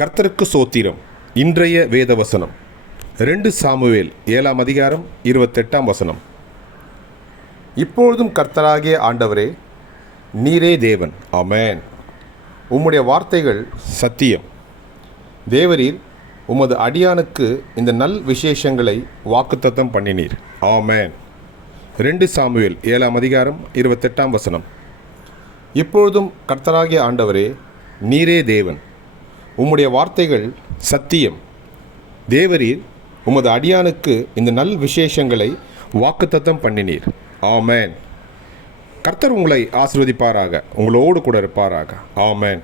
கர்த்தருக்கு சோத்திரம் இன்றைய வேத வசனம் ரெண்டு சாமுவேல் ஏழாம் அதிகாரம் இருபத்தெட்டாம் வசனம். இப்பொழுதும் கர்த்தராகிய ஆண்டவரே நீரே தேவன். அமேன் உம்முடைய வார்த்தைகள் சத்தியம். தேவரீர் உமது அடியானுக்கு இந்த நல் விசேஷங்களை வாக்குத்தத்தம் பண்ணினீர். ஆமேன். ரெண்டு சாமுவேல் ஏழாம் அதிகாரம் இருபத்தெட்டாம் வசனம். இப்பொழுதும் கர்த்தராகிய ஆண்டவரே நீரே தேவன். உம்முடைய வார்த்தைகள் சத்தியம். தேவரீர் உமது அடியானுக்கு இந்த நல் விசேஷங்களை வாக்குத்தத்தம் பண்ணினீர். ஆமேன். கர்த்தர் உங்களை ஆசிர்வதிப்பாராக. உங்களோடு கூட இருப்பாராக. ஆமேன்.